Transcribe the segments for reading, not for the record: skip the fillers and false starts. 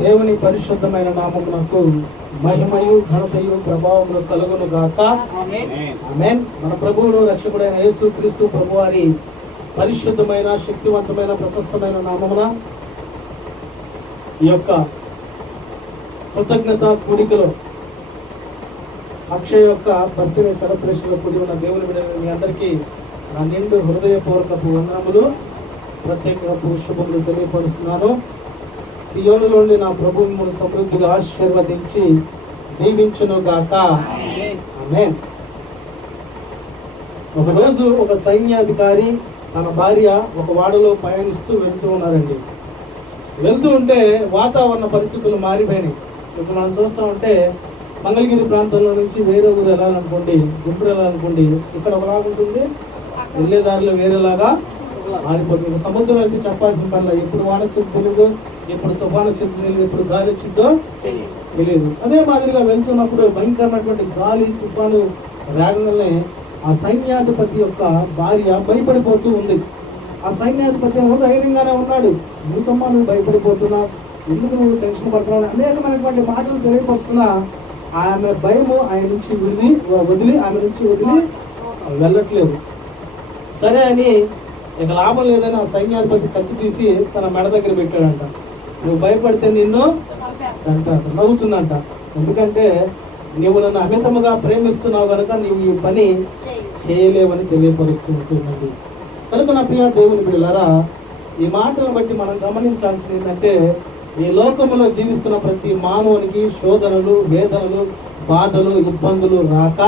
దేవుని పరిశుద్ధమైన నామమునకు మహిమయు ఘనతయు ప్రభావములు కలుగును గాక. ఆమేన్. మన ప్రభువును రక్షకుడైన యేసు క్రీస్తు ప్రభువారి పరిశుద్ధమైన శక్తివంతమైన ప్రశస్తమైన నామమున ఈ యొక్క కృతజ్ఞత కూడికలో అక్షయ్ యొక్క బర్త్డే సెలబ్రేషన్ లో కూడి ఉన్న దేవుని బిడ్డలు మీ అందరికీ నా నిండు హృదయపూర్వకపు వందనములు, ప్రత్యేక శుభములు తెలియపరుస్తున్నాను. సియోనులోని నా ప్రభు మిమ్మల్ని సమృద్ధిగా ఆశీర్వదించి దీవించును గాక. ఆమేన్. ఒకరోజు ఒక సైన్యాధికారి తన భార్య ఒక వాడలో పయనిస్తూ వెళ్తూ ఉన్నారండి. వెళ్తూ ఉంటే వాతావరణ పరిస్థితులు మారిపోయినాయి. ఇప్పుడు మనం చూస్తూ ఉంటే మంగళగిరి ప్రాంతంలో నుంచి వేరే ఊరు వెళ్ళాలనుకోండి, గుంటూరు వెళ్ళాలనుకోండి, ఇక్కడ ఒకలాగా ఉంటుంది, వెళ్ళే దారిలో వేరేలాగా మారిపోతుంది. సముద్రం అయితే చెప్పాల్సిన పనిలో ఎప్పుడు వాన వచ్చిందో తెలియదు, ఎప్పుడు తుఫాను వచ్చిందో తెలియదు, ఎప్పుడు గాలి వచ్చిందో తెలియదు. అదే మాదిరిగా వెళ్తున్నప్పుడు భయంకరమైనటువంటి గాలి తుఫాను రాగంగానే ఆ సైన్యాధిపతి యొక్క భార్య భయపడిపోతూ ఉంది. ఆ సైన్యాధిపతి ధైర్యంగానే ఉన్నాడు. ఎందుకమ్మా నువ్వు భయపడిపోతున్నావు, ఎందుకు నువ్వు టెన్షన్ పడుతున్నావు, అనేకమైనటువంటి మాటలు తెలియపరుస్తున్నా ఆమె భయము ఆయన నుంచి వదిలి వెళ్ళట్లేదు. సరే అని ఇక లాభం లేదని ఆ సైన్యాధిపతి కత్తి తీసి తన మెడ దగ్గర పెట్టాడంట. నువ్వు భయపడితే నిన్ను చంపేస్తా. నవ్వుతుందంట. ఎందుకంటే నువ్వు నన్ను అమితముగా ప్రేమిస్తున్నావు కనుక నీవు ఈ పని చేయలేవని తెలియపరుస్తూ ఉంటుందండి. కనుక నా ప్రియ దేవుని బిడ్డలారా, ఈ మాటలను బట్టి మనం గమనించాల్సింది ఏంటంటే ఈ లోకంలో జీవిస్తున్న ప్రతి మానవునికి శోధనలు, వేదనలు, బాధలు, ఇబ్బందులు రాక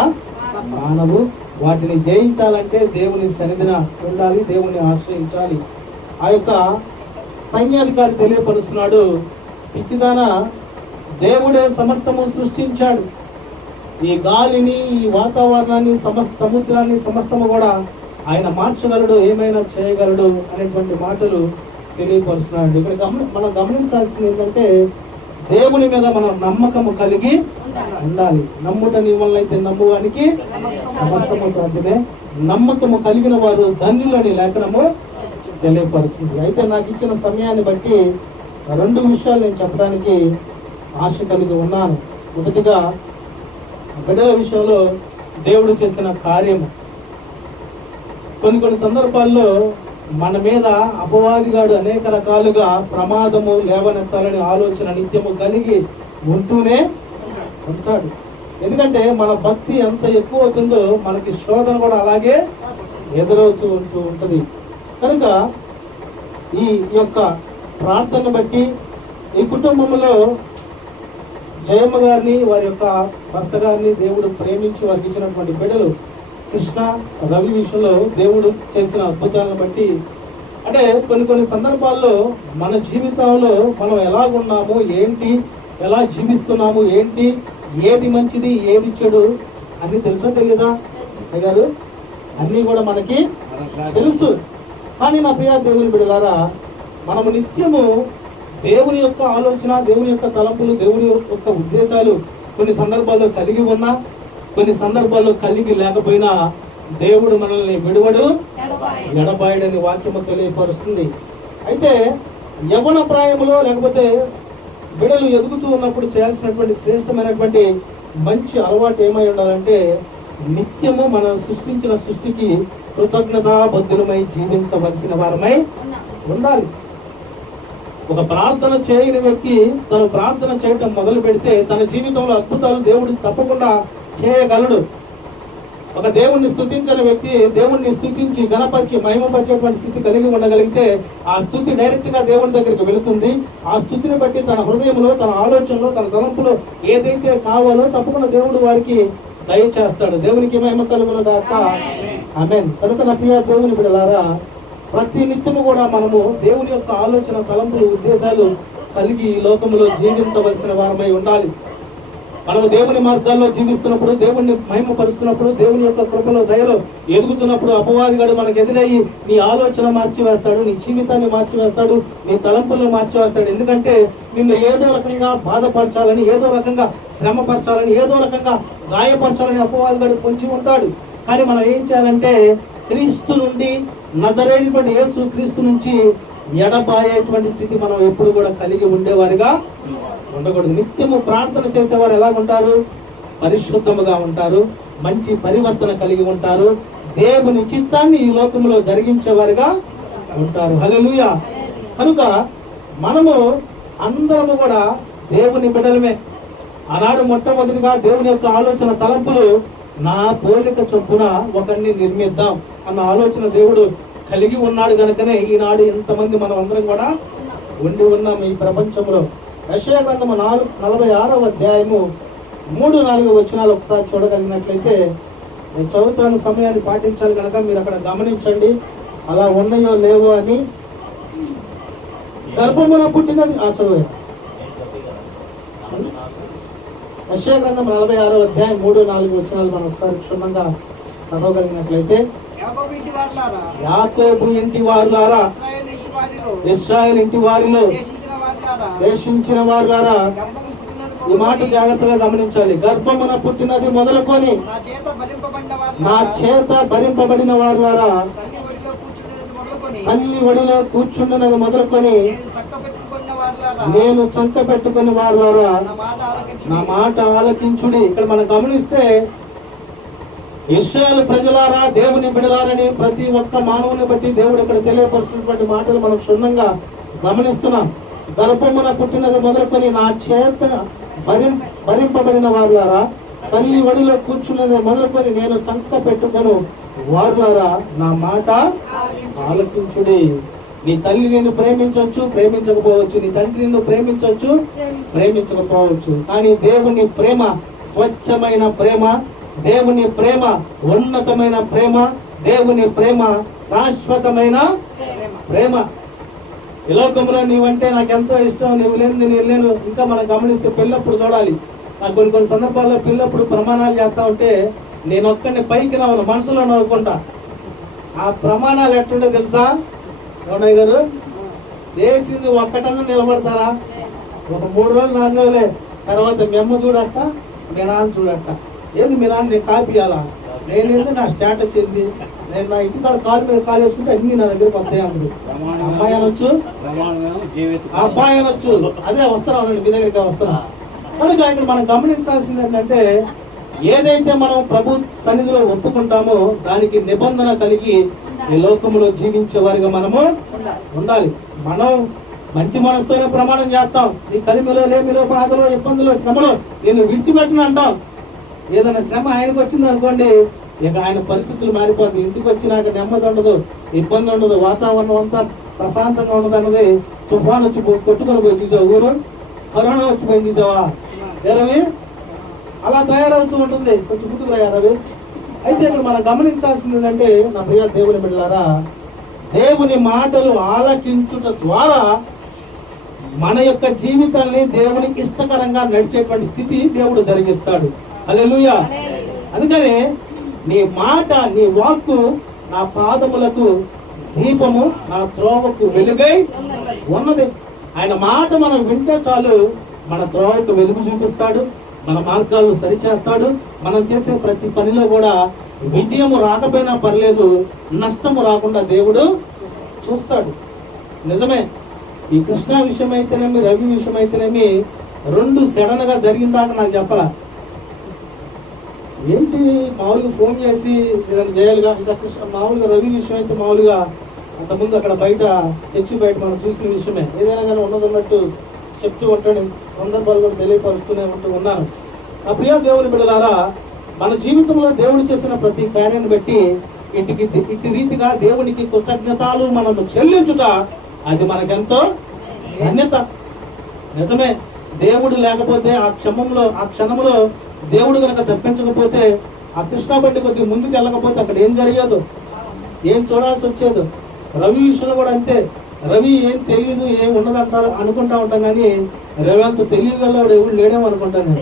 మానవు. వాటిని జయించాలంటే దేవుని సన్నిధిన ఉండాలి, దేవుని ఆశ్రయించాలి. ఆ యొక్క సైన్యాధికారి తెలియపరుస్తున్నాడు, పిచ్చిదాన, దేవుడే సమస్తము సృష్టించాడు. ఈ గాలిని, ఈ వాతావరణాన్ని, సముద్రాన్ని సమస్తము కూడా ఆయన మార్చగలడు, ఏమైనా చేయగలడు అనేటువంటి మాటలు తెలియపరుస్తున్నాడు. ఇక్కడ మనం గమనించాల్సింది ఏంటంటే దేవుని మీద మనం నమ్మకము కలిగి ఉండాలి. నమ్ముట నీ వల్ల అయితే నమ్మువానికి సమస్తము సాధ్యమే. నమ్మకము కలిగిన వారు ధన్యులని లేఖనము తెలియపరుస్తుంది. అయితే నాకు ఇచ్చిన సమయాన్ని బట్టి 2 విషయాలు నేను చెప్పడానికి ఆశ కలిగి ఉన్నాను. మొదటిగా బిడ్డల విషయంలో దేవుడు చేసిన కార్యము. కొన్ని సందర్భాల్లో మన మీద అపవాదిగాడు అనేక రకాలుగా ప్రమాదము లేవనెత్తాలని ఆలోచన నిత్యము కలిగి ఉంటూనే ఉంటాడు. ఎందుకంటే మన భక్తి ఎంత ఎక్కువ అవుతుందో మనకి శోధన కూడా అలాగే ఎదురవుతూ ఉంటుంది. కనుక ఈ యొక్క ప్రార్థన బట్టి ఈ కుటుంబంలో జయమ్మ గారిని, వారి యొక్క భర్త గారిని దేవుడు ప్రేమించి వారికి ఇచ్చినటువంటి బిడ్డలు కృష్ణ, రవి విషయంలో దేవుడు చేసిన అద్భుతాలను బట్టి, అంటే కొన్ని సందర్భాల్లో మన జీవితంలో మనం ఎలాగున్నాము, ఏంటి, ఎలా జీవిస్తున్నాము, ఏంటి, ఏది మంచిది, ఏది చెడు అన్నీ తెలుసా తెలియదా గారు? అన్నీ కూడా మనకి తెలుసు. కానీ నా ప్రియ దేవుని బిడ్డలారా, మనము నిత్యము దేవుని యొక్క ఆలోచన, దేవుని యొక్క తలంపులు, దేవుని యొక్క ఉద్దేశాలు కొన్ని సందర్భాల్లో కలిగి ఉన్నా, కొన్ని సందర్భాల్లో కలిగి లేకపోయినా దేవుడు మనల్ని విడువడు, ఎడబాయడని వాక్యము తెలియపరుస్తుంది. అయితే యవ్వన ప్రాయంలో లేకపోతే బిడలు ఎదుగుతూ ఉన్నప్పుడు చేయాల్సినటువంటి శ్రేష్టమైనటువంటి మంచి అలవాటు ఏమై ఉండాలంటే నిత్యము మనం సృష్టించిన సృష్టికి కృతజ్ఞతాబద్ధులమై జీవించవలసిన వారమై ఉండాలి. ఒక ప్రార్థన చేయని వ్యక్తి తను ప్రార్థన చేయటం మొదలు పెడితే తన జీవితంలో అద్భుతాలు దేవుడు తప్పకుండా చేయగలడు. ఒక దేవుణ్ణి స్తుతించని వ్యక్తి దేవుణ్ణి స్తుతించి గణపరిచి మహిమపరిచేటువంటి స్థితి కలిగి ఉండగలిగితే ఆ స్థుతి డైరెక్ట్ గా దేవుని దగ్గరికి వెళుతుంది. ఆ స్థుతిని బట్టి తన హృదయంలో, తన ఆలోచనలో, తన తలంపులో ఏదైతే కావాలో తప్పకుండా దేవుడు వారికి దయచేస్తాడు. దేవునికి మహిమ కలుగును గాక. ఆమేన్. కనుక నా ప్రియ దేవుని బిడ్డలారా, ప్రతి నిత్యము కూడా మనము దేవుని యొక్క ఆలోచన, తలంపులు, ఉద్దేశాలు కలిగి ఈ లోకంలో జీవించవలసిన వారమై ఉండాలి. మనము దేవుని మార్గాల్లో జీవిస్తున్నప్పుడు, దేవుణ్ణి మహిమపరుస్తున్నప్పుడు, దేవుని యొక్క కృపలో, దయలో ఎదుగుతున్నప్పుడు అపవాదిగాడు మనకు ఎదురయ్యి నీ ఆలోచన మార్చివేస్తాడు, నీ జీవితాన్ని మార్చివేస్తాడు, నీ తలంపులను మార్చివేస్తాడు. ఎందుకంటే నిన్ను ఏదో రకంగా బాధపరచాలని, ఏదో రకంగా శ్రమపరచాలని, ఏదో రకంగా గాయపరచాలని అపవాదిగాడు పొంచి ఉంటాడు. కానీ మనం ఏం చేయాలంటే క్రీస్తు నుండి, నజరేయుడైన యేసు క్రీస్తు నుంచి ఎడబాయేటువంటి స్థితి మనం ఎప్పుడు కూడా కలిగి ఉండేవారిగా ఉండకూడదు. నిత్యము ప్రార్థన చేసేవారు ఎలా ఉంటారు? పరిశుద్ధముగా ఉంటారు, మంచి పరివర్తన కలిగి ఉంటారు, దేవుని చిత్తాన్ని ఈ లోకంలో జరిగించేవారుగా ఉంటారు. హల్లెలూయా. కనుక మనము అందరము కూడా దేవుని బిడ్డలమే. ఆనాడు మొట్టమొదటిగా దేవుని యొక్క ఆలోచన తలంపులు, నా పోలిక చొప్పున ఒకరిని నిర్మిద్దాం అన్న ఆలోచన దేవుడు కలిగి ఉన్నాడు కనుకనే ఈనాడు ఇంతమంది మనం అందరం కూడా ఉండి ఉన్నాం ఈ ప్రపంచంలో. యెషయా గ్రంథము 46వ అధ్యాయము 3-4 వచనాలు ఒకసారి చూడగలిగినట్లయితే, నేను చదువుతాను, సమయాన్ని పాటించాలి కనుక మీరు అక్కడ గమనించండి అలా ఉన్నాయో లేవో అని. గర్భమున పుట్టినది చదువు. యెషయా గ్రంథం 46వ అధ్యాయం 3-4 వచనాలు మనం ఒకసారి క్షుణ్ణంగా చదవగలిగినట్లయితే, యాకోబు ఇంటి వారులారా, ఇశ్రాయేలు ఇంటి వారిలో శేషించిన వారులారా, ఈ మాట జాగ్రత్తగా గమనించాలి. గర్భమున పుట్టినది మొదలుకొని నా చేత భరింపబడిన వారులారా, తల్లి ఒడిలో కూర్చున్నది మొదలుకొని నేను చంక పెట్టుకుని వారులారా, నా మాట ఆలకించుడి. ఇక్కడ మనం గమనిస్తే ఇశ్రాయేలు ప్రజలారా, దేవుని బిడలారని ప్రతి ఒక్క మానవుని బట్టి దేవుడు ఇక్కడ తెలియపరుస్తున్నటువంటి మాటలు మనం క్షుణ్ణంగా గమనిస్తున్నాం. గర్భమున పుట్టినది మొదలుకొని నా చేత భరింపబడిన వారులారా, తల్లి ఒడిలో కూర్చున్నది మొదలుకొని నేను చంక పెట్టుకొను వారులారా, నా మాట ఆలకించుడి. నీ తల్లి నిన్ను ప్రేమించవచ్చు, ప్రేమించకపోవచ్చు. నీ తండ్రి నిన్ను ప్రేమించవచ్చు, ప్రేమించకపోవచ్చు. కానీ దేవుని ప్రేమ స్వచ్ఛమైన ప్రేమ, దేవుని ప్రేమ ఉన్నతమైన ప్రేమ, దేవుని ప్రేమ శాశ్వతమైన ప్రేమ. ఈ లోకంలో నీవంటే నాకు ఎంతో ఇష్టం, నువ్వు లేని నేను లేను. ఇంకా మనం గమనిస్తే పెళ్ళప్పుడు చూడాలి. నాకు కొన్ని సందర్భాల్లో పెళ్ళప్పుడు ప్రమాణాలు చేస్తా ఉంటే నేను ఒక్కడిని పైకి రావను, మనసులో నవ్వుకుంటా. ఆ ప్రమాణాలు ఎట్టుండే తెలుసా రమణయ్య గారు? చేసింది ఒక్కటన్నా నిలబడతారా? ఒక 3 రోజులు 4 రోజులే. తర్వాత మీ అమ్మ చూడట, మీ నాన్న చూడట. ఏంది మీ నాన్న నేను కాపీయాలా? నేనేంది నా స్టేటస్ ఏంది? నేను నా ఇంటికాడ కాలు మీద కాలు వేసుకుంటే అన్ని నా దగ్గరకు వస్తాయి అంటుంది. అమ్మాయి అనొచ్చు, అబ్బాయి అనొచ్చు, అదే వస్తారా మీ దగ్గరికి వస్తారా. కనుక ఇక్కడ మనం గమనించాల్సింది ఏంటంటే, ఏదైతే మనం ప్రభు సన్నిధిలో ఒప్పుకుంటామో దానికి నిబంధన కలిగి ఈ లోకంలో జీవించే వారిగా మనము ఉండాలి. మనం మంచి మనసుతోనే ప్రమాణం చేస్తాం. నీ కలిమిలో, లేమిలో, బాధలో, ఇబ్బందులో, శ్రమలో నేను విడిచిపెట్టిన అంటాం. ఏదైనా శ్రమ ఆయనకు వచ్చింది అనుకోండి, ఇక ఆయన పరిస్థితులు మారిపోతుంది. ఇంటికి వచ్చినాక నెమ్మది ఉండదు, ఇబ్బంది ఉండదు, వాతావరణం అంతా ప్రశాంతంగా ఉండదు అన్నది. తుఫాన్ వచ్చి కొట్టుకొని పోయి చూసావు, ఊరు కరోనా వచ్చి పోయి చూసావా రవి? అలా తయారవుతూ ఉంటుంది. కొంచెం ముందుకు రా రవి. అయితే ఇక్కడ మనం గమనించాల్సింది ఏంటంటే, నా ప్రియ దేవుని బిడ్డలారా, దేవుని మాటలు ఆలకించుట ద్వారా మన యొక్క జీవితాన్ని దేవునికి ఇష్టకరంగా నడిచేటువంటి స్థితి దేవుడు జరిగిస్తాడు. హల్లెలూయా. అందుకని నీ మాట, నీ వాక్కు నా పాదములకు దీపము, నా త్రోవకు వెలుగై ఉన్నది. ఆయన మాట మనం వింటే చాలు, మన త్రోవకు వెలుగు చూపిస్తాడు, మన మార్గాలు సరిచేస్తాడు. మనం చేసే ప్రతి పనిలో కూడా విజయము రాకపోయినా పర్లేదు, నష్టము రాకుండా దేవుడు చూస్తాడు. నిజమే, ఈ కృష్ణ విషయం అయితేనేమి, రవి విషయం అయితేనేమి 2 సడన్ గా జరిగిందాక నాకు చెప్పాల. ఏంటి మామూలుగా ఫోన్ చేసి ఏదైనా చేయాలిగా. ఇంకా కృష్ణ మామూలుగా రవి విషయం అయితే మామూలుగా అంతకుముందు అక్కడ బయట చర్చి బయట మనం చూసిన విషయమే. ఏదైనా కానీ ఉన్నదన్నట్టు చెప్తూ ఉంటాడు, సందర్భాలు కూడా తెలియపరుస్తూనే ఉన్నాను. ఆ ప్రియ దేవుని బిడ్డలారా, మన జీవితంలో దేవుడు చేసిన ప్రతి కార్యాన్ని బట్టి ఇటు రీతిగా దేవునికి కృతజ్ఞతలు మనము చెల్లించుట, అది మనకెంతో ధన్యత. నిజమే, దేవుడు లేకపోతే ఆ క్షణంలో దేవుడు కనుక తప్పించకపోతే, ఆ కృష్ణ బండి కొద్దిగా ముందుకు వెళ్ళకపోతే అక్కడ ఏం జరిగేదో, ఏం చూడాల్సి వచ్చేదో. రవి విషయంలో కూడా అంతే. రవి ఏం తెలియదు, ఏం ఉండదంటారు అనుకుంటా ఉంటాం, కానీ రవి అంత తెలియగలవాడు ఎవడు లేడేమో అనుకుంటాను.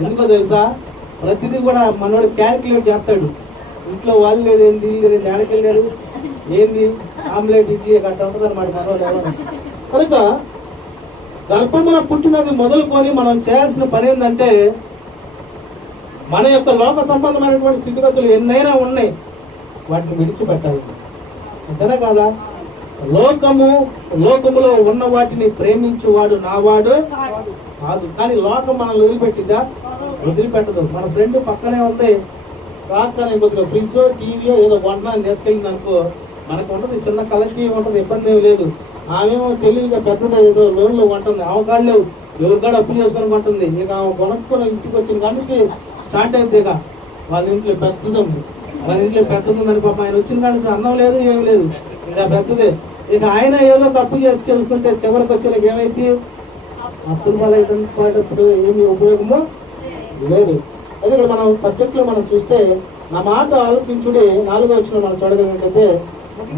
ఎందుకో తెలుసా, ప్రతిదీ కూడా మనోడు క్యాలిక్యులేట్ చేస్తాడు. ఇంట్లో వాళ్ళు లేదు, ఏంది లేదు, ఏడకెళ్ళారు, ఏంది ఆమ్లెట్ ఇడ్లీ గట్ట ఉంటుంది అన్నమాట మనోడు ఎవరు. కనుక గర్భమున పుట్టినది మొదలుకొని మనం చేయాల్సిన పని ఏంటంటే, మన యొక్క లోక సంబంధమైనటువంటి స్థితిగతులు ఎన్నైనా ఉన్నాయి, వాటిని విడిచిపెట్టాలి. అంతేనా కాదా? లోకములో ఉన్న వాటిని ప్రేమించువాడు నావాడు కాదు. కానీ లోకం మనల్ని వదిలిపెట్టిందా? వదిలిపెట్టదు. మన ఫ్రెండ్ పక్కనే ఉంది, రాకనే కొద్దిగా ఫ్రిడ్జ్ టీవీయో ఏదో కొంటాను తీసుకెళ్ళింది అనుకో, మనకు ఉంటుంది చిన్న కలర్ టీవీ ఉంటుంది, ఇబ్బంది ఏమి లేదు. ఆమెమో తెలివిగా పెద్దది ఏదో లోన్లో కొంటుంది, ఆమె కాళ్ళు లేవు, ఎవరి కాడ అప్పు చేసుకొని కొంటుంది. ఇక ఆమె కొనుక్కొని ఇంటికి వచ్చిన కాడి నుంచి స్టార్ట్ అయితే ఇక వాళ్ళ ఇంట్లో పెద్దది ఉంది, వాళ్ళ ఇంట్లో పెద్దది ఉందని పాప ఆయన వచ్చిన కాడి నుంచి అన్నం లేదు ఏమి లేదు, ఇంకా పెద్దదే. ఇక ఆయన ఏదో తప్పు చేసి చేసుకుంటే చివరికి వచ్చేలాగా ఏమైంది? అప్పులు పాలైనప్పుడు ఏమి ఉపయోగమో లేదు. అదే ఇక్కడ మనం సబ్జెక్ట్ లో మనం చూస్తే, నా మాట ఆలోచించుడి 4వ వచనం మనం చూడగలిగితే,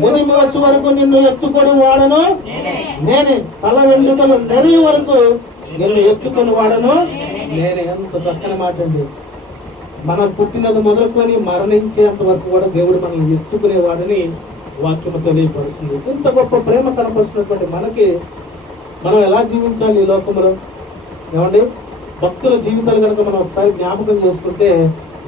మునిమి వచ్చే వరకు నిన్ను ఎత్తుకొని వాడను నేనే, తల వెంట్రుకలు నెరిగే వరకు నిన్ను ఎత్తుకొని వాడను నేనే. ఎంత చక్కని మాట అండి. మనం పుట్టినది మొదలుకొని మరణించేంత వరకు కూడా దేవుడు మనల్ని ఎత్తుకునేవాడని వాక్యము తెలియపరుస్తుంది. ఇంత గొప్ప ప్రేమ కనపరుస్తున్నటువంటి మనకి మనం ఎలా జీవించాలి ఈ లోకంలో? ఏమండి, భక్తుల జీవితాలు కనుక మనం ఒకసారి జ్ఞాపకం చేసుకుంటే,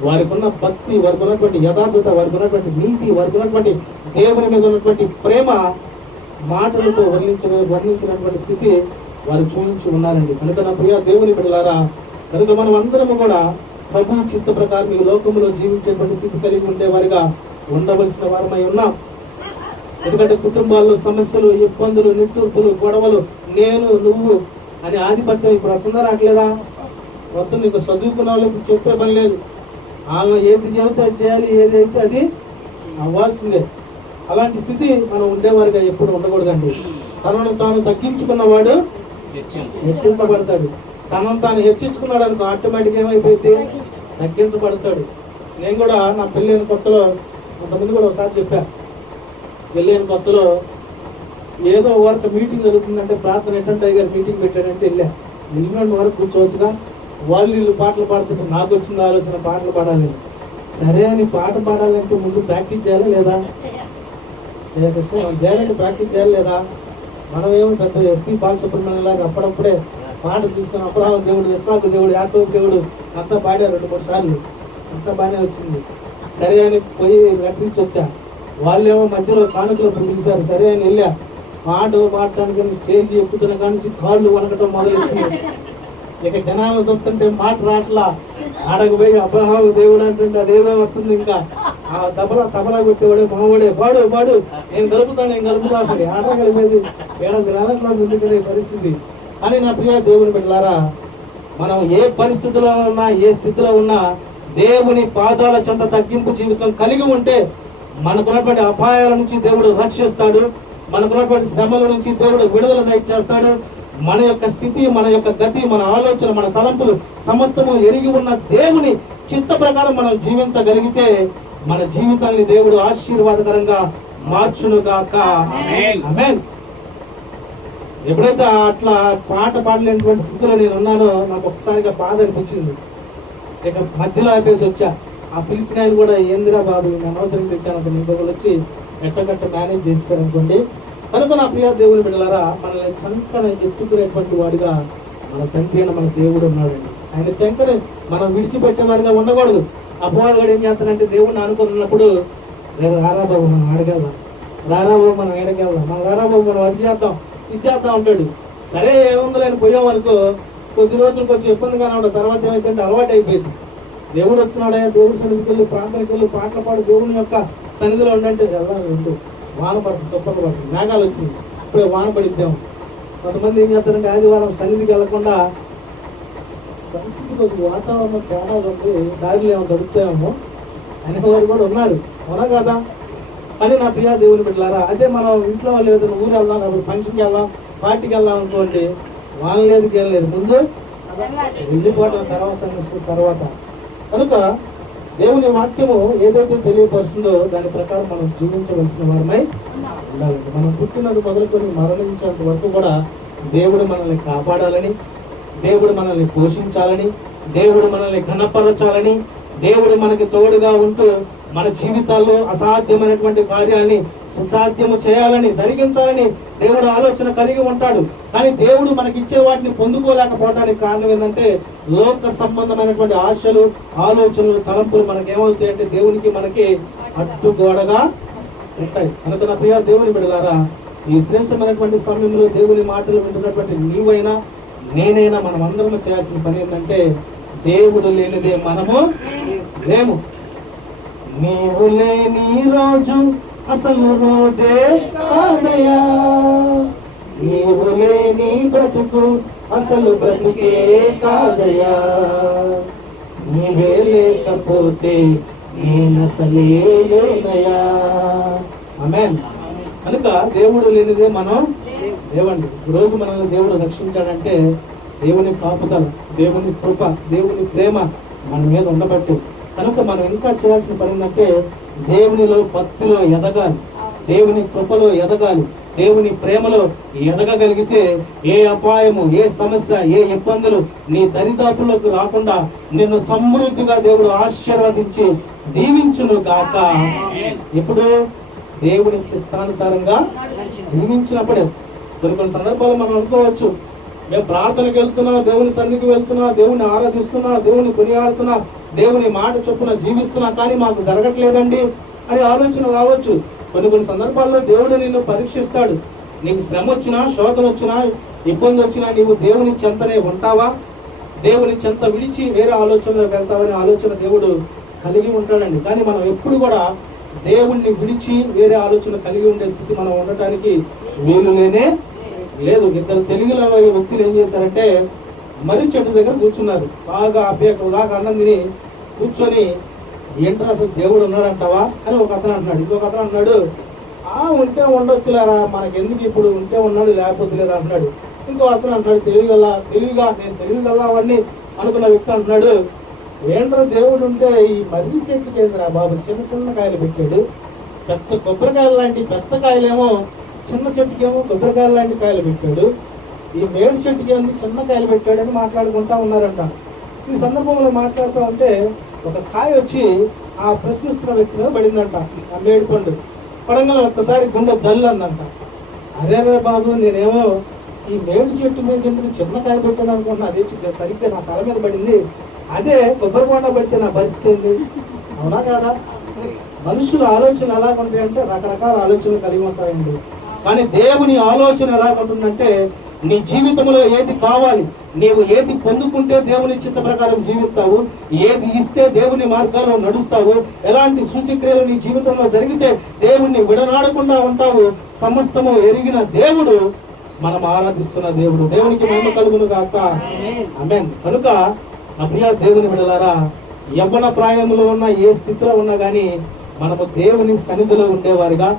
వారికి ఉన్న భక్తి, వారికి ఉన్నటువంటి యథార్థత, వారికి ఉన్నటువంటి నీతి, వారికి ఉన్నటువంటి దేవుని మీద ఉన్నటువంటి ప్రేమ మాటలతో వర్ణించినటువంటి స్థితి వారు చూపించి ఉన్నారండి. కనుక నా ప్రియ దేవుని బిడ్డలారా, కనుక మనం అందరము కూడా ప్రభు చిత్త ప్రకారం ఈ లోకంలో జీవించేటువంటి స్థితి కలిగి ఉండేవారిగా ఉండవలసిన వారమై ఉన్నాం. ఎందుకంటే కుటుంబాల్లో సమస్యలు, ఇబ్బందులు, నిట్టూర్పులు, గొడవలు, నేను నువ్వు అని ఆధిపత్యం ఇప్పుడు వస్తుందా రావట్లేదా? వస్తుంది. ఇంకా చదువుకున్న వాళ్ళకి చెప్పే పని లేదు. ఆమె ఏది చెబితే అది చేయాలి, ఏదైతే అది అవ్వాల్సిందే. అలాంటి స్థితి మనం ఉండేవారిగా ఎప్పుడు ఉండకూడదండి. తనను తాను తగ్గించుకున్నవాడు హెచ్చించబడతాడు. తనను తాను హెచ్చించుకున్నాడు అనుకో, ఆటోమేటిక్ ఏమైపోయింది? తగ్గించబడతాడు. నేను కూడా నా పెళ్ళైన కొత్తలో, కొంతమంది కూడా ఒకసారి చెప్పా, పెళ్ళైన కొత్తలో ఏదో వరకు మీటింగ్ జరుగుతుందంటే, ప్రార్థన ఎట్టంటే గారు మీటింగ్ పెట్టాడంటే వెళ్ళిన వరకు కూర్చోవచ్చుగా, వాళ్ళు పాటలు పాడుతుంటే నాకు వచ్చిన ఆలోచన పాటలు పాడాలి. సరే అని పాట పాడాలంటే ముందు ప్రాక్టీస్ చేయాలి లేదా? చేయాలంటే ప్రాక్టీస్ చేయాలి లేదా? మనం ఏమో పెద్ద ఎస్పీ బాలసుబ్రహ్మణ్యం లాగా అప్పుడప్పుడే పాట చూసుకొని అబ్రహాము దేవుడు, ఇస్సాకు దేవుడు, యాకోబు దేవుడు అంతా పాడారు 2-3 సార్లు, అంతా బాగానే వచ్చింది. సరే అని పోయి నటించి వచ్చా. వాళ్ళేమో మధ్యలో కానుకలు పిలిచారు. సరే అని వెళ్ళా, మాట్లాడటానికి స్టేజ్ ఎక్కుతున్న కాడి నుంచి కాళ్ళు వనకటం మొదలెట్టింది. ఇక జనాలు చూస్తుంటే మాట రాట్లా, ఆడకపోయి అబ్రహాము దేవుడు అంటుంటే అదేదో వస్తుంది. ఇంకా ఆ తబలా కొట్టేవాడే మావాడే, పాడు నేను కలుపుతాను ఆట కలిపేది ఏడాది రానట్లా ముందుకెళ్ళే పరిస్థితి. అని నా ప్రియ దేవుని బిడ్డలారా, మనం ఏ పరిస్థితిలో ఉన్నా, ఏ స్థితిలో ఉన్నా, దేవుని పాదాల చెంత తగ్గింపు జీవితం కలిగి ఉంటే మనకున్నటువంటి అపాయాల నుంచి దేవుడు రక్షిస్తాడు. మనకున్నటువంటి శ్రమల నుంచి దేవుడు విడుదల దయచేస్తాడు. మన యొక్క స్థితి, మన యొక్క గతి, మన ఆలోచన, మన తలంపులు సమస్తము ఎరిగి ఉన్న దేవుని చిత్త ప్రకారం మనం జీవించగలిగితే మన జీవితాన్ని దేవుడు ఆశీర్వాదకరంగా మార్చునుగాక. ఆమేన్. ఎప్పుడైతే అట్లా పాట పాడలేనటువంటి స్థితిలో నేను ఉన్నానో నాకు ఒక్కసారిగా బాధ అనిపించింది. ఇక మధ్యలో ఆపేసి వచ్చా. ఆ పిలిచిన ఆయన కూడా ఏందిరా బాబు, నేను అనవసరం పిలిచాను, ఇంకొకరు వచ్చి ఎట్టగట్ట మేనేజ్ చేశారనుకోండి. కనుక నా ప్రియ దేవుని బిడ్డలారా, మనల్ని చంకని ఎత్తుకునేటువంటి వాడిగా మన తండ్రి అయిన మన దేవుడు ఉన్నాడండి. ఆయన చంకని మనం విడిచిపెట్టేవాడిగా ఉండకూడదు. అపవాదిగాడు ఏం చేస్తాడంటే, దేవుడిని అనుకున్నప్పుడు రారాబాబు మనం ఆడగలదాం, రారాబాబు మనం ఏడగలదాం, మన రారాబాబు మనం అది చేద్దాం, ఇది చేద్దాం అంటాడు. సరే ఏముందో అని పోయామనుకో, కొద్ది రోజులకు వచ్చి ఇబ్బందిగానే ఉండదు. తర్వాత ఏమైతే అలవాటు అయిపోయింది. దేవుడు వస్తున్నాడా, దేవుడి సన్నిధికి వెళ్ళి ప్రార్థనకి వెళ్ళి పాటలు పాడు దేవుని యొక్క సన్నిధిలో ఉండంటే ఎలా ఉంది, వాన పడుతుంది, తుప్పలు పడుతుంది, మేఘాలు వచ్చింది, ఇప్పుడే వాన పడిద్దాం. కొంతమంది ఏం చేస్తారంటే ఆదివారం సన్నిధికి వెళ్లకుండా పరిస్థితి కొద్దిగా వాతావరణం తేడా ఉంది, దారిలో ఏమో దొరుకుతాయేమో అనేవారు కూడా ఉన్నారు. అవునా కదా? అని నా ప్రియ దేవుని బిడ్డలారా, అదే మనం ఇంట్లో వాళ్ళు ఏదైనా ఊరు వెళ్దాం, అప్పుడు ఫంక్షన్కి వెళ్దాం, పార్టీకి వెళ్దాం అనుకోండి, వాళ్ళ లేదు గేం లేదు, ముందు వెళ్ళిపోవడం తర్వాత సమస్య తర్వాత. కనుక దేవుని వాక్యము ఏదైతే తెలియపరుస్తుందో దాని ప్రకారం మనం జీవించవలసిన వారమై ఉండాలండి. మనం పుట్టినది మొదలుకొని మరణించేంత వరకు కూడా దేవుడు మనల్ని కాపాడాలని, దేవుడు మనల్ని పోషించాలని, దేవుడు మనల్ని ఘనపరచాలని, దేవుడు మనకి తోడుగా ఉంటూ మన జీవితాల్లో అసాధ్యమైనటువంటి కార్యాలని సుసాధ్యము చేయాలని, జరిగించాలని దేవుడు ఆలోచన కలిగి ఉంటాడు. కానీ దేవుడు మనకిచ్చే వాటిని పొందుకోలేకపోవడానికి కారణం ఏంటంటే, లోక సంబంధమైనటువంటి ఆశలు, ఆలోచనలు, తలంపులు మనకేమవుతాయి అంటే దేవునికి మనకి అడ్డుగోడగా ఉంటాయి. కనుక నా ప్రియ దేవుని బిడ్డలారా, ఈ శ్రేష్టమైనటువంటి సమయంలో దేవుని మాటలు వింటున్నటువంటి నీవైనా నేనైనా మనం అందరం చేయాల్సిన పని ఏంటంటే, దేవుడు లేనిదే మనము లేము. నీవు లేని రోజు అసలు రోజే కాదయా, నీవు లేని బ్రతుకు అసలు బ్రతుకే కాదయా, నీవే లేకపోతే నేనసలే లేనయా. ఆమేన్. కనుక దేవుడు లేనిదే మనం లేవండి. ఈరోజు మనల్ని దేవుడు రక్షించాడంటే దేవుని కాపుదల, దేవుని కృప, దేవుని ప్రేమ మన మీద ఉండబట్టి. కనుక మనం ఇంకా చేయాల్సిన పని ఏంటంటే, దేవునిలో భక్తిలో ఎదగాలి, దేవుని కృపలో ఎదగాలి, దేవుని ప్రేమలో ఎదగగలిగితే ఏ అపాయము, ఏ సమస్య, ఏ ఇబ్బందులు నీ దరిదాపులకు రాకుండా నిన్ను సమృద్ధిగా దేవుడు ఆశీర్వదించి దీవించును గాక. ఇప్పుడు దేవుని చిత్తానుసారంగా జీవించినప్పుడే. కొన్ని సందర్భాలు మనం అనుకోవచ్చు, మేము ప్రార్థనకి వెళ్తున్నా, దేవుని సన్నిధికి వెళ్తున్నా, దేవుని ఆరాధిస్తున్నా, దేవుని కొనియాడుతున్నా, దేవుని మాట చొప్పున జీవిస్తున్నా, కానీ మాకు జరగట్లేదండి అని ఆలోచన రావచ్చు. కొన్ని సందర్భాల్లో దేవుడు నిన్ను పరీక్షిస్తాడు. నీకు శ్రమ వచ్చినా, శోధన వచ్చినా, ఇబ్బంది వచ్చినా నీవు దేవుని చెంతనే ఉంటావా, దేవుని చెంత విడిచి వేరే ఆలోచనలోకి వెళ్తావనే ఆలోచన దేవుడు కలిగి ఉంటాడండి. కానీ మనం ఎప్పుడు కూడా దేవుణ్ణి విడిచి వేరే ఆలోచన కలిగి ఉండే స్థితి మనం ఉండటానికి వీలు లేనే లేదు. ఇద్దరు తెలుగులో వ్యక్తులు ఏం చేశారంటే, మర్రి చెట్టు దగ్గర కూర్చున్నారు. బాగా బాగా అన్నం తిని కూర్చొని, ఏంటో అసలు దేవుడు ఉన్నాడంటావా అని ఒక అతను అంటున్నాడు. ఇంకొక అతను అన్నాడు, ఉంటే ఉండొచ్చులేరా, మనకెందుకు ఇప్పుడు, ఉంటే ఉన్నాడు లేకపోతే లేదా అంటున్నాడు. ఇంకో అతను అంటాడు, తెలివిగా నేను తెలివిగల్లా అవన్నీ అనుకున్న వ్యక్తి అంటున్నాడు, ఏంట్రా దేవుడు ఉంటే ఈ మర్రి చెట్టుకి ఏందిరా బాబు చిన్న చిన్న కాయలు పెట్టాడు, పెద్ద కొబ్బరికాయలు లాంటి పెద్ద కాయలేమో, చిన్న చెట్టుకేమో కొబ్బరికాయలు లాంటి కాయలు పెట్టాడు, ఈ మేడు చెట్టుకి ఏమో చిన్న కాయలు పెట్టాడు అని మాట్లాడుకుంటా ఉన్నారంట. ఈ సందర్భంలో మాట్లాడుతూ ఉంటే ఒక కాయ వచ్చి ఆ ప్రశ్నిస్తున్న వ్యక్తి మీద పడిందంట. ఆ మేడు పండు పడంగానే ఒక్కసారి గుండె జల్లు అందంట. అరే బాబు, నేనేమో ఈ మేడు చెట్టు మీద ఎందుకు చిన్న కాయ పెట్టాను అనుకున్నా, అదే సరిగ్గా నా తల మీద పడింది, అదే కొబ్బరి బొండ పడితే నా పరిస్థితి ఏంది? అవునా కాదా? మనుషుల ఆలోచన ఎలా ఉంటాయంటే రకరకాల ఆలోచనలు కలిగి ఉంటాయండి. కానీ దేవుని ఆలోచన ఎలా ఉంటుందంటే, నీ జీవితంలో ఏది కావాలి, నీవు ఏది పొందుకుంటే దేవుని చిత్త ప్రకారం జీవిస్తావు, ఏది ఇస్తే దేవుని మార్గాల్లో నడుస్తావు, ఎలాంటి సూచక్రియలు నీ జీవితంలో జరిగితే దేవుణ్ణి విడనాడకుండా ఉంటావు, సమస్తము ఎరిగిన దేవుడు మనం ఆరాధిస్తున్న దేవుడు. దేవునికి మహిమ కలుగును గాక. ఆమేన్. కనుక నా ప్రియ దేవుని బిడ్డలారా, యవ్వన ప్రాయంలో ఉన్న ఏ స్థితిలో ఉన్నా కానీ మనము దేవుని సన్నిధిలో ఉండేవారిగా,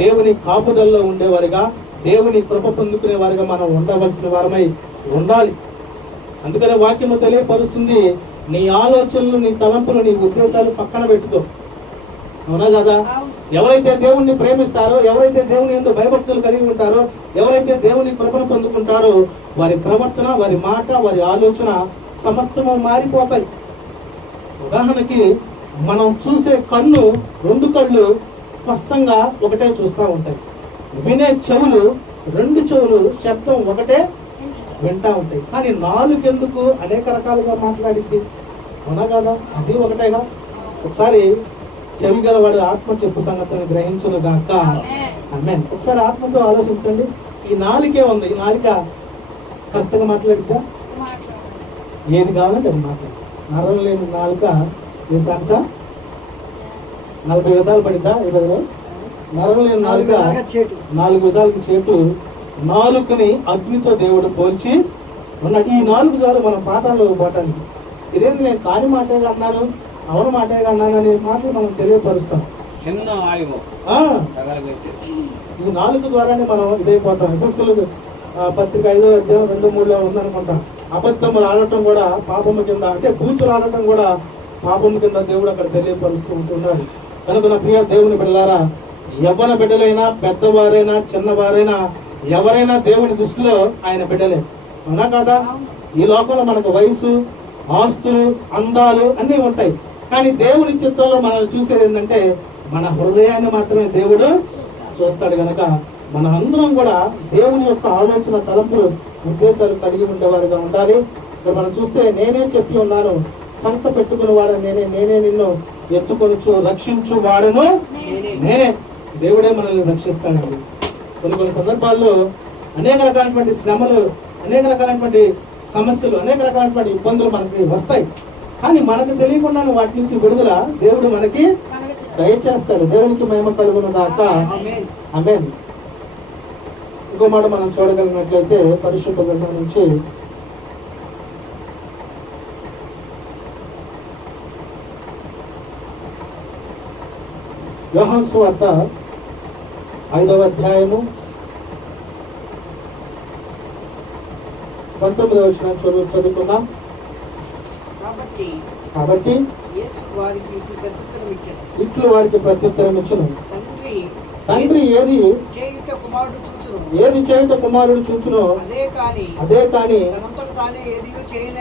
దేవుని కాపుదల్లో ఉండేవారిగా, దేవుని కృప పొందుకునే వారిగా మనం ఉండవలసిన వారమై ఉండాలి. అందుకనే వాక్యము తెలియపరుస్తుంది, నీ ఆలోచనలు, నీ తలంపులు, నీ ఉద్దేశాలు పక్కన పెట్టుకో. అవునా కదా? ఎవరైతే దేవుణ్ణి ప్రేమిస్తారో, ఎవరైతే దేవుని యందు భయభక్తులు కలిగి ఉంటారో, ఎవరైతే దేవుని కృపను పొందుకుంటారో, వారి ప్రవర్తన, వారి మాట, వారి ఆలోచన సమస్తము మారిపోతాయి. ఉదాహరణకి మనం చూసే కన్ను, రెండు కళ్ళు స్పష్టంగా ఒకటే చూస్తూ ఉంటాయి. వినే చెవులు, రెండు చెవులు శబ్దం ఒకటే వింటా ఉంటాయి. కానీ నాలుగెందుకు అనేక రకాలుగా మాట్లాడింది? అవునా కదా? అది ఒకటేగా. ఒకసారి చెవి గలవాడు ఆత్మ చెప్పు సంగతిని గ్రహించును గాక. ఆమేన్. ఒకసారి ఆత్మతో ఆలోచించండి. ఈ నాలుకే ఉంది, ఈ నాలుక కరెక్ట్గా మాట్లాడిద్దా? ఏది కావాలంటే అది మాట్లాడు. నరం లేని నాలుక దేశాంత 40 విధాలు పడిద్దా? ఈ బదులు నరం లేని నాలుక 4 విధాలకు చేటు. నాలుకని అగ్నితో దేవుడు పోల్చి ఉన్నాడు. ఈ 4 చాలు మనం పాఠంలో పోవటానికి. ఇదేంటి, నేను కాని మాటేగా అన్నాను, అవును మాటేగా అన్నాను అనే మాటలు మనం తెలియపరుస్తాం. చిన్న ఆయువు ఈ 4 ద్వారానే మనం ఇదైపోతాం. ఎఫెసీయులకు పత్రిక 5వ అధ్యాయం 2-3లో ఉందనుకుంటాం. అబద్ధములు ఆడటం కూడా పాపము కింద, అంటే బూతులు ఆడటం కూడా పాపము కింద దేవుడు అక్కడ తెలియపరుస్తూ ఉంటున్నాడు. కనుక నా ప్రియ దేవుని బిడ్డలారా, యవ్వన బిడ్డలైనా, పెద్దవారైనా, చిన్నవారైనా, ఎవరైనా దేవుని దృష్టిలో ఆయన బిడ్డలే. అవునా కదా? ఈ లోకంలో మనకు వయసు, ఆస్తులు, అందాలు అన్నీ ఉంటాయి. కానీ దేవుని చిత్తంలో మనం చూసేది ఏంటంటే మన హృదయాన్ని మాత్రమే దేవుడు చూస్తాడు. కనుక మన అందరం కూడా దేవుని యొక్క ఆలోచన, తలంపులు, ఉద్దేశాలు కలిగి ఉండేవారుగా ఉండాలి. ఇక్కడ మనం చూస్తే, నేనే చెప్పి ఉన్నాను, సంత పెట్టుకుని వాడను నేనే, నేనే నిన్ను ఎత్తుకొనుచు రక్షించు వాడను నేనే. దేవుడే మనల్ని రక్షిస్తాడండి. కొన్ని సందర్భాల్లో అనేక రకాలైనటువంటి శ్రమలు, అనేక రకాలైనటువంటి సమస్యలు, అనేక రకాలైనటువంటి ఇబ్బందులు మనకి వస్తాయి. కానీ మనకు తెలియకుండానే వాటి నుంచి విడుదల దేవుడు మనకి దయచేస్తాడు. దేవునికి మహిమ కలుగును గాక. ఆమేన్. ఇంకో మాట మనం చూడగలిగినట్లయితే పరిశుద్ధ గ్రంథం నుంచి యోహాను సువార్త 5వ అధ్యాయము 19వ వచనం చదువుకుందాం. కాబట్టి ఇట్లు వారికి ప్రత్యుత్తరం ఇచ్చును, తండ్రి ఏది చేయుట కుమారుడు చూచునో అదే కాని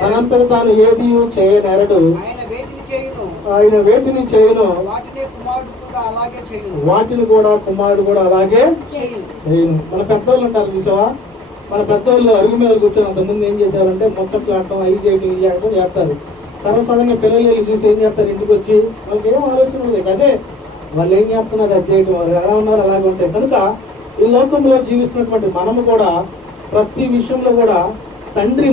తనంతట తాను ఏది చేయనేరడు. ఆయన వేటిని చేయును వాటిని కూడా కుమారుడు కూడా అలాగే చేయను. మన పెద్దోళ్ళు అంటారు చూసావా, మన పెద్దోళ్ళు అరుగు మీద కూర్చొని అంతకుముందు ఏం చేశారంటే ముచ్చట్లు ఆడటం, అవి చేయటం, ఇవి చేయటం చేస్తారు. సర్వసాధారణంగా పిల్లలు చూసి ఏం చేస్తారు, ఇంటికి వచ్చి వాళ్ళకి ఏం ఆలోచన ఉండదు. అదే వాళ్ళు ఏం చేస్తున్నారు, అది చేయటం, వాళ్ళు ఎలా ఉన్నారు అలాగే ఉంటాయి. కనుక ఈ లోకంలో జీవిస్తున్నటువంటి మనము కూడా ప్రతి విషయంలో కూడా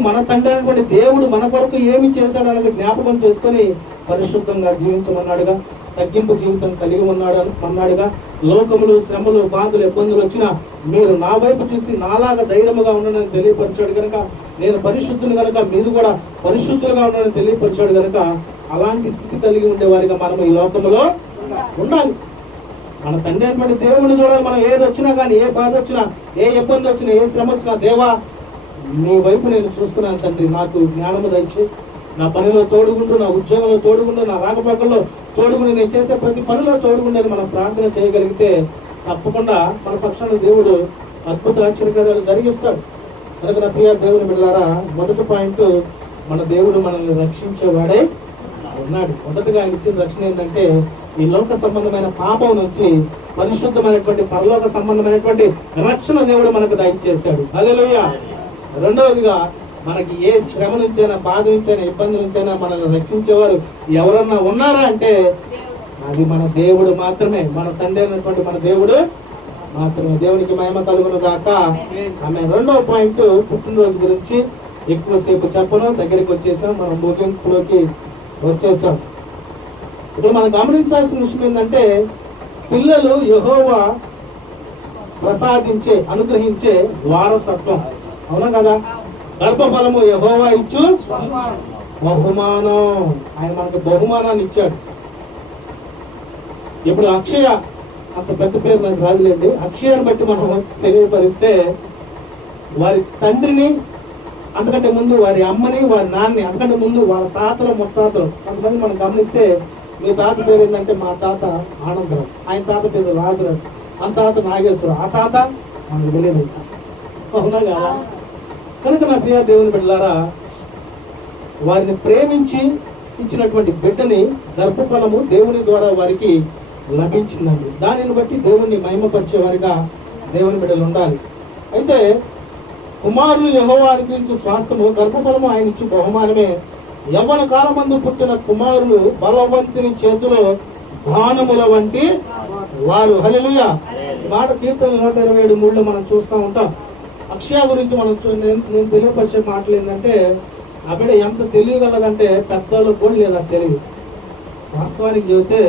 మన తండ్రి అనేటువంటి దేవుడు మన కొరకు ఏమి చేశాడు అనేది జ్ఞాపకం చేసుకొని పరిశుద్ధంగా జీవించమన్నాడుగా, తగ్గింపు జీవితం కలిగి అన్నాడుగా. లోకములు, శ్రమలు, బాధలు, ఇబ్బందులు వచ్చినా మీరు నా వైపు చూసి నాలాగా ధైర్యముగా ఉండనని తెలియపరిచాడు కనుక, నేను పరిశుద్ధుని కనుక మీరు కూడా పరిశుద్ధులుగా ఉండనని తెలియపరిచాడు కనుక, అలాంటి స్థితి కలిగి ఉండేవారిగా మనం ఈ లోకంలో ఉండాలి. మన తండ్రి అనేటువంటి దేవుడిని చూడాలి. మనం ఏది వచ్చినా కానీ, ఏ బాధ వచ్చినా, ఏ ఇబ్బంది వచ్చినా, ఏ శ్రమ వచ్చినా, దేవా నీ వైపు నేను చూస్తున్నాను తండ్రి, నాకు జ్ఞానము దయచి, నా పనిలో తోడుకుంటూ, నా ఉద్యోగంలో తోడుకుంటూ, నా రాకపోకల్లో తోడుకుని, నేను చేసే ప్రతి పనిలో తోడుకుంటే మనం ప్రార్థన చేయగలిగితే తప్పకుండా మన పక్షాన దేవుడు అద్భుత ఆశ్చర్యకార్యాలు జరిగిస్తాడు. కనుక నా ప్రియ దేవుని బిడ్డలారా, మొదటి పాయింట్, మన దేవుడు మనల్ని రక్షించేవాడే ఉన్నాడు. మొదటగా ఆయన ఇచ్చిన రక్షణ ఏంటంటే ఈ లోక సంబంధమైన పాపం నుంచి పరిశుద్ధమైనటువంటి పరలోక సంబంధమైనటువంటి రక్షణ దేవుడు మనకు దయచేశాడు. హల్లెలూయా. రెండవదిగా మనకి ఏ శ్రమ నుంచైనా, బాధ నుంచైనా, ఇబ్బంది నుంచైనా మనల్ని రక్షించేవారు ఎవరన్నా ఉన్నారా అంటే అది మన దేవుడు మాత్రమే, మన తండ్రి అయినటువంటి మన దేవుడు మాత్రమే. దేవునికి మహిమ కలుగును గాక. ఆమె రెండవ పాయింట్, పుట్టినరోజు గురించి ఎక్కువసేపు చెప్పడం, దగ్గరికి వచ్చేసాం, మనం ముగింపులోకి వచ్చేసాం. ఇక్కడ మనం గమనించాల్సిన విషయం ఏంటంటే పిల్లలు యెహోవా అనుగ్రహించే వారసత్వం. అవునా కదా? గర్భఫలము యెహోవా ఇచ్చు బహుమానం. ఆయన మనకు బహుమానాన్ని ఇచ్చాడు. ఇప్పుడు అక్షయ, అంత పెద్ద పేరు నాకు రాదులేండి, అక్షయాన్ని బట్టి మనం తెలియపరిస్తే వారి తండ్రిని, అంతకంటే ముందు వారి అమ్మని, వారి నాన్నని, అంతకంటే ముందు వాళ్ళ తాతలు, ముత్తాతలు, కొంతమంది మనం గమనిస్తే మీ తాత పేరు ఏంటంటే మా తాత ఆనందరావు, ఆయన తాత పేరు రాజరాజు, ఆ తాత నాగేశ్వరం, ఆ తాత మనకు తెలియదు. అవునా కదా? కనుక నా ప్రియ దేవుని బిడ్డలారా, వారిని ప్రేమించి ఇచ్చినటువంటి బిడ్డని గర్భఫలము దేవుని ద్వారా వారికి లభించిందండి. దానిని బట్టి దేవుణ్ణి మహిమపరిచేవారిగా దేవుని బిడ్డలు ఉండాలి. అయితే కుమారులు యెహోవా అనుగ్రహించే స్వాస్థ్యము, గర్భఫలము ఆయన ఇచ్చు బహుమానమే. యవ్వన కాలమందు పుట్టిన కుమారులు బలవంతుని చేతిలో బాణముల వంటి వారు. హల్లెలూయా. మాట కీర్తన 127:3 మనం చూస్తూ ఉంటాం. అక్షయ గురించి నేను తెలియపరిచే మాటలు ఏంటంటే, ఆ బిడ్డ ఎంత తెలియగలదంటే పెద్దోళ్ళకు కూడా లేదా తెలియదు. వాస్తవానికి చెబితే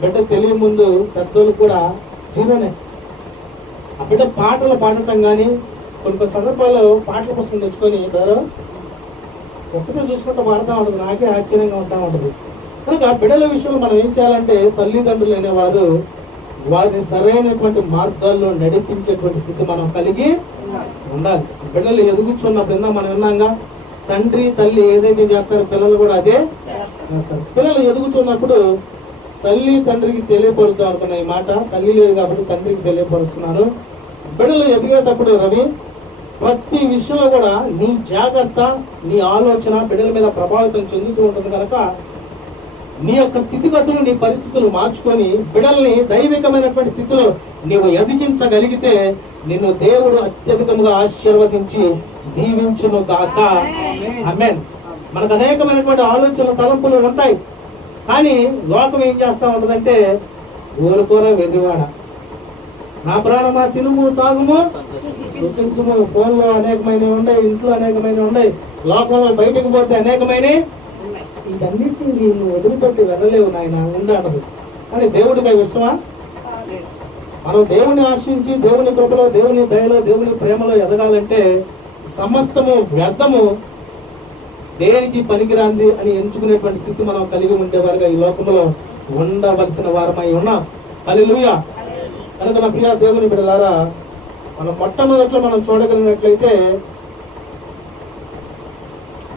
బిడ్డ తెలియ ముందు పెద్దోళ్ళకు కూడా జీరోనే. ఆ బిడ్డ పాటలు పాడటం కానీ, కొన్ని సందర్భాల్లో పాటల పుస్తకం తెచ్చుకొని ఒక్కటే చూసుకుంటూ పాడుతూ ఉంటుంది. నాకే ఆశ్చర్యంగా ఉంటా ఉంటుంది. కనుక బిడ్డల విషయంలో మనం ఏం చేయాలంటే తల్లిదండ్రులు అనేవారు వారిని సరైనటువంటి మార్గాల్లో నడిపించేటువంటి స్థితి మనం కలిగి ఉండాలి. బిడ్డలు ఎదుగుచున్నప్పుడు మనం విన్నాగా, తండ్రి తల్లి ఏదైతే చేస్తారో పిల్లలు కూడా అదే చేస్తారు. పిల్లలు ఎదుగుతున్నప్పుడు తల్లి తండ్రికి తెలియపరుద్దాం అనుకున్న ఈ మాట, తల్లి లేదు కాబట్టి తండ్రికి తెలియపరుస్తున్నాను. బిడ్డలు ఎదిగేటప్పుడు రవి, ప్రతి విషయంలో కూడా నీ జాగ్రత్త, నీ ఆలోచన బిడ్డల మీద ప్రభావితం చెందుతూ ఉంటుంది. కనుక నీ యొక్క స్థితిగతులు, నీ పరిస్థితులు మార్చుకొని బిడ్డల్ని దైవికమైనటువంటి స్థితిలో నీవు ఎదిగించగలిగితే నిన్ను దేవుడు అత్యధికంగా ఆశీర్వదించి దీవించును గాక. ఆమేన్. మనకు అనేకమైనటువంటి ఆలోచనలు, తలంపులు ఉంటాయి. కానీ లోకం ఏం చేస్తూ ఉంటుందంటే, ఊరుకోర వెర్రివాడ, నా ప్రాణమా తినుము తాగుము రుచించుము. ఫోన్లో అనేకమైనవి ఉన్నాయి, ఇంట్లో అనేకమైనవి ఉన్నాయి, లోకంలో బయటకు పోతే అనేకమైనవి. వీటన్నిటిని నువ్వు వదిలిపెట్టి వెళ్ళలేవు నాయన, ఉండదు. కానీ దేవుడికి అవి ఇష్టమా? మనం దేవుని ఆశ్రయించి దేవుని కృపలో, దేవుని దయలో, దేవుని ప్రేమలో ఎదగాలంటే సమస్తము వ్యర్థము, దేనికి పనికిరాంది అని ఎంచుకునేటువంటి స్థితి మనం కలిగి ఉండేవారుగా ఈ లోకంలో ఉండవలసిన వారమై ఉన్నాం. హల్లెలూయా. కనుక నా ప్రియ దేవుని బిడ్డలారా, మనం మొట్టమొదట్లో మనం చూడగలిగినట్లయితే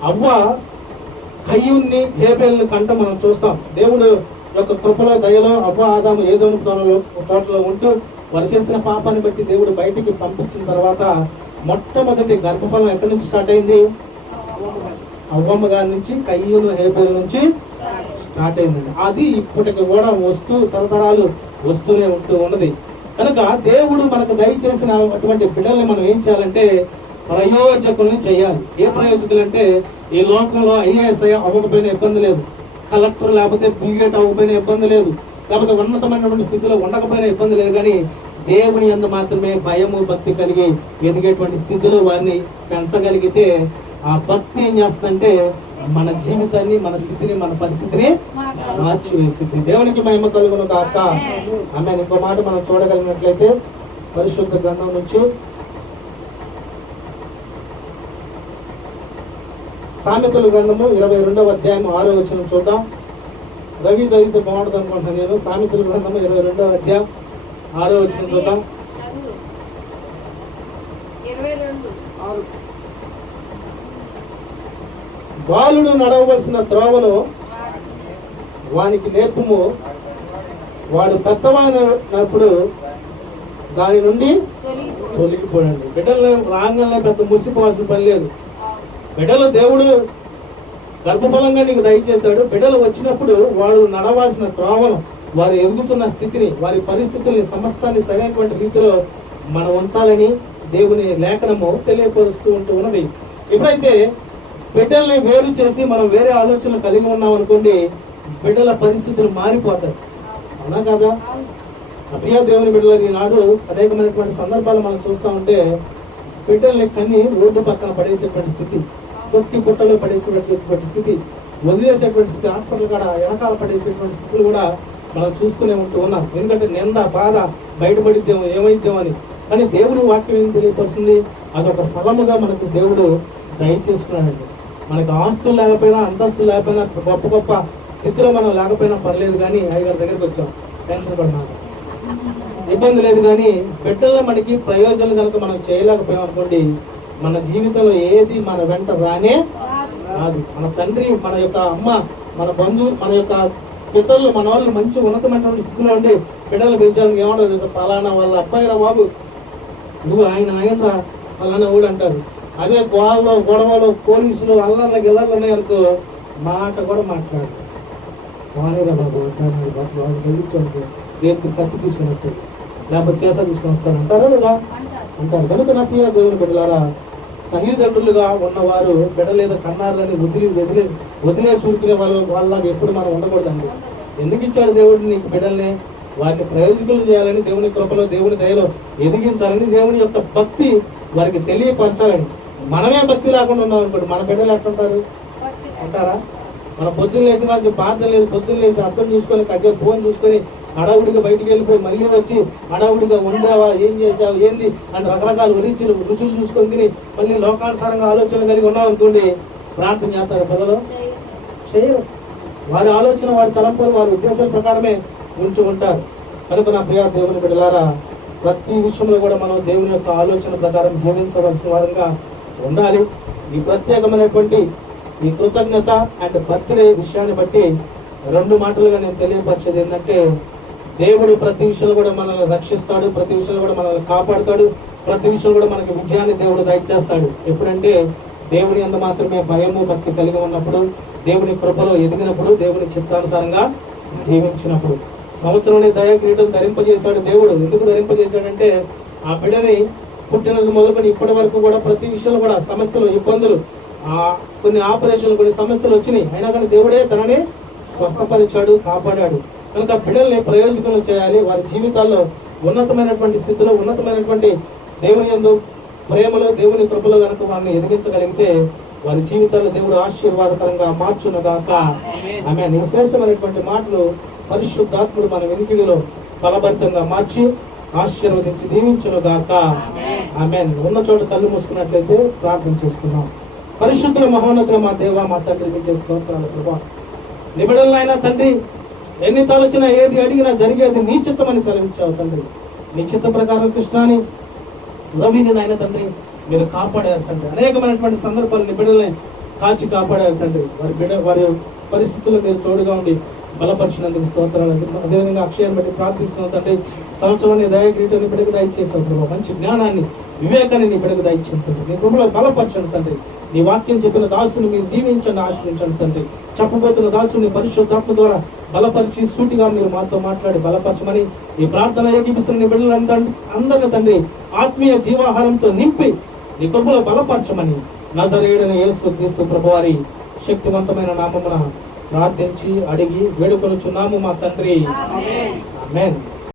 అవ్వ కయ్యూన్ని హేబేలుని కంట మనం చూస్తాం. దేవుడు యొక్క కృపలో దయలో అవ్వ ఆదాము ఏదోను తోటలో ఉంటూ వారు చేసిన పాపాన్ని బట్టి దేవుడు బయటికి పంపించిన తర్వాత మొట్టమొదటి గర్భఫలం ఎక్కడి నుంచి స్టార్ట్ అయింది? అవ్వమ్మ గారి నుంచి, కయ్యూను హేబేలు నుంచి స్టార్ట్ అయిందండి. అది ఇప్పటికి కూడా వస్తూ తరతరాలు వస్తూనే ఉంటూ ఉన్నది. కనుక దేవుడు మనకు దయచేసిన అటువంటి బిడ్డల్ని మనం ఏం చేయాలంటే ప్రయోజకుల్ని చేయాలి. ఏ ప్రయోజకులు అంటే ఈ లోకంలో ఐఏఎస్ అవ్వకపోయినా ఇబ్బంది లేదు, కలెక్టర్ లేకపోతే బిల్గేట్ అవ్వకపోయినా ఇబ్బంది లేదు, లేకపోతే ఉన్నతమైనటువంటి స్థితిలో ఉండకపోయినా ఇబ్బంది లేదు. కానీ దేవుని యందు మాత్రమే భయము భక్తి కలిగి ఎదిగేటువంటి స్థితిలో వారిని పెంచగలిగితే ఆ భక్తి ఏం చేస్తుందంటే మన జీవితాన్ని, మన స్థితిని, మన పరిస్థితిని మార్చివేస్తుంది. దేవునికి మహిమ కలుగును గాక. ఆమె ఇంకో మాట మనం చూడగలిగినట్లయితే పరిశుద్ధ గ్రంథం నుంచి సామెతల గ్రంథము 22వ అధ్యాయం 6వ వచనం చూద్దాం. రవి చదివితే బాగుంటుంది అనుకుంటున్నాను నేను. సామెతల గ్రంథము 22వ అధ్యాయం 6వ వచనం చూద్దాం. బాలుడు నడవవలసిన త్రోవను వానికి నేర్పుము, వాడు పెద్దవాడినప్పుడు దాని నుండి తొలగిపోడండి. బిడ్డలు రాగానే పెద్ద మురిసిపోవాల్సిన పని లేదు. బిడ్డలు దేవుడు గర్భఫలంగా నీకు దయచేశాడు. బిడ్డలు వచ్చినప్పుడు వాడు నడవాల్సిన త్రోవను, వారు ఎదుగుతున్న స్థితిని, వారి పరిస్థితుల్ని సమస్తాన్ని సరైనటువంటి రీతిలో మనం ఉంచాలని దేవుని లేఖనము తెలియపరుస్తూ ఉంటూ ఉన్నది. ఎప్పుడైతే బిడ్డల్ని వేరు చేసి మనం వేరే ఆలోచనలు కలిగి ఉన్నాం అనుకోండి, బిడ్డల పరిస్థితులు మారిపోతాయి. అవునా కాదా? ప్రియ దేవుని బిడ్డలు ఈనాడు అనేకమైనటువంటి సందర్భాలు మనం చూస్తూ ఉంటే బిడ్డల్ని కన్ని రోడ్డు పక్కన పడేసేటువంటి స్థితి, కొట్టి పుట్టలో పడేసేటువంటి స్థితి, వదిలేసేటువంటి స్థితి, హాస్పిటల్ కాడ వెనకాల పడేసేటువంటి స్థితులు కూడా మనం చూస్తూనే ఉంటూ ఉన్నాం. ఎందుకంటే నింద బాధ బయటపడిద్దేమో, ఏమైద్దేమో అని. కానీ దేవుడు వాక్యం ఏం తెలియపరుస్తుంది? అదొక ఫలముగా మనకు దేవుడు దయచేస్తున్నాడండి. మనకు ఆస్తులు లేకపోయినా, అంతస్తులు లేకపోయినా, గొప్ప గొప్ప స్థితిలో మనం లేకపోయినా పర్లేదు, కానీ అయ్యగారి దగ్గరికి వచ్చాం, టెన్షన్ పడినా ఇబ్బంది లేదు. కానీ బిడ్డల్లో మనకి ప్రయోజనం కనుక మనం చేయలేకపోయాం అనుకోండి, మన జీవితంలో ఏది మన వెంట రానే రాదు. మన తండ్రి, మన యొక్క అమ్మ, మన బంధువులు, మన యొక్క పితరులు, మన వాళ్ళు మంచి ఉన్నతమైనటువంటి స్థితిలో ఉండి బిడ్డలు పెంచాలని ఏమంటారు? పలానా వాళ్ళ అబ్బాయిరా బాబు, నువ్వు ఆయన పలానా ఊడు అంటారు. అదే గొడవలు పోలీసులు అల్లర్ల గిల్లర్లు ఉన్నాయనుకో, మాట కూడా మాట్లాడతారు. వానేరా బాబు అంటారు, గెలిచాను రేపు కత్తి తీసుకుని వస్తాడు, లేకపోతే సీసా తీసుకుని వస్తాడు అంటారా లేదా? అంటారు. కనుక నా ప్రియ దేవుని బిడ్డలారా, తల్లిదండ్రులుగా ఉన్నవారు బిడ్డలు ఏదో కన్నారని వదిలేసి ఊరుకునే వాళ్ళలాగా ఎప్పుడు మనం ఉండకూడదండి. ఎందుకు ఇచ్చాడు దేవుడు నీకు బిడ్డల్ని? వారిని ప్రయోజకులు చేయాలని, దేవుని కృపలో, దేవుని దయలో ఎదిగించాలని, దేవుని యొక్క భక్తి వారికి తెలియపరచాలని. మనమే భక్తి లేకుండా ఉన్నాం అనుకోండి, మన బిడ్డలు ఎట్టుంటారు అంటారా? మన పొద్దున్న లేచిన వాళ్ళు ప్రార్థన లేదు, పొద్దున్న లేచి అర్థం చూసుకొని కాసేపు ఫోన్ చూసుకొని హడావుడిగా బయటికి వెళ్ళిపోయి మళ్ళీ వచ్చి హడావుడిగా ఉండేవా, ఏం చేసావు, ఏంది అని రకరకాల రుచులు చూసుకొని తిని మళ్ళీ లోకానుసారంగా ఆలోచన కలిగి ఉన్నాం అనుకోండి, ప్రార్థన చేస్తారు పిల్లలు? చేయరు. వారి ఆలోచన, వారి తలంపులు, వారి ఉద్దేశాల ప్రకారమే ఉంటూ ఉంటారు. కనుక నా ప్రియ దేవుని బిడ్డలారా, ప్రతి విషయంలో కూడా మనం దేవుని యొక్క ఆలోచన ప్రకారం జీవించవలసిన వారంగా ఉండాలి. ఈ ప్రత్యేకమైనటువంటి ఈ కృతజ్ఞత అండ్ బర్త్డే విషయాన్ని బట్టి 2 మాటలుగా నేను తెలియపరిచేది ఏంటంటే, దేవుడు ప్రతి విషయంలో కూడా మనల్ని రక్షిస్తాడు, ప్రతి విషయంలో కూడా మనల్ని కాపాడుతాడు, ప్రతి విషయంలో కూడా మనకి విజయాన్ని దేవుడు దయచేస్తాడు. ఎప్పుడంటే దేవుని యందు మాత్రమే భయము భక్తి కలిగి ఉన్నప్పుడు, దేవుని కృపలో ఎదిగినప్పుడు, దేవుని చిత్తానుసారంగా జీవించినప్పుడు. సంవత్సరంలో దయా కిరీటం ధరింపజేశాడు దేవుడు. ఎందుకు ధరింపజేశాడంటే ఆ బిడ్డని పుట్టినది మొదలుకొని ఇప్పటి వరకు కూడా ప్రతి విషయంలో కూడా సమస్యలు, ఇబ్బందులు, కొన్ని ఆపరేషన్లు, కొన్ని సమస్యలు వచ్చినాయి. అయినా కానీ దేవుడే తనని స్వస్థపరిచాడు, కాపాడాడు. కనుక బిడ్డల్ని ప్రయోజకులు చేయాలి, వారి జీవితాల్లో ఉన్నతమైనటువంటి స్థితిలో, ఉన్నతమైనటువంటి దేవుని యందు ప్రేమలో, దేవుని కృపలో కనుక వారిని ఎదిగించగలిగితే వారి జీవితాలు దేవుడు ఆశీర్వాదకరంగా మార్చునుగాక. ఆమేన్. ఈ శ్రేష్టమైనటువంటి మాటలు పరిశుద్ధాత్ముడు మన వెనుకడిలో ఫలభరితంగా మార్చి ఆశీర్వదించి దీవించునుగాక. ఆమేన్. ఉన్న చోట కళ్ళు మూసుకున్నట్లయితే ప్రార్థన చేసుకున్నాం. పరిశుద్ధుల మహోన్నతుల మా దేవ, మా తండ్రి, మీకు స్తోత్రాలు ప్రభా. నిబిడలైనా తండ్రి, ఎన్ని తలచినా ఏది అడిగినా జరిగేది నీ చిత్తమని సెలవిచ్చావు తండ్రి. నీ చిత్త ప్రకారం కృష్ణాని రవిని నాయన తండ్రి మీరు కాపాడారు తండ్రి. అనేకమైనటువంటి సందర్భాలు నిబిడల్ని కాచి కాపాడారు తండ్రి. వారి పరిస్థితుల్లో మీరు తోడుగా ఉండి బలపరిచినందుకు స్తోత్రాలు. అదేవిధంగా అక్షయాన్ని బట్టి ప్రార్థిస్తున్నాం తండ్రి. సంవత్సరాన్ని దయగ్రీటాన్ని బిడ్డకు దయచేసావు ప్రభావ. మంచి జ్ఞానాన్ని, వివేకాన్ని నీ బిడ్డకు దయచేయండి తండ్రి. నీ కృపలో బలపరచండి తండ్రి. నీ వాక్యం చెప్పిన దాసుని మీరు దీవించండి, ఆశ్రయించండి తండ్రి. చెప్పబోతున్న దాసుని పరిశుద్ధాత్మ ద్వారా బలపరిచి సూటిగా మీరు మాతో మాట్లాడి బలపరచమని ఈ ప్రార్థన ఏకీపిస్తున్న నీ బిడ్డలందరినీ తండ్రి ఆత్మీయ జీవాహారంతో నింపి నీ కృపలో బలపరచమని నజరేయుడైన యేసు క్రీస్తు ప్రభువారి శక్తివంతమైన నామమున ప్రార్థించి అడిగి వేడుకొనుచున్నాము మా తండ్రి. ఆమేన్.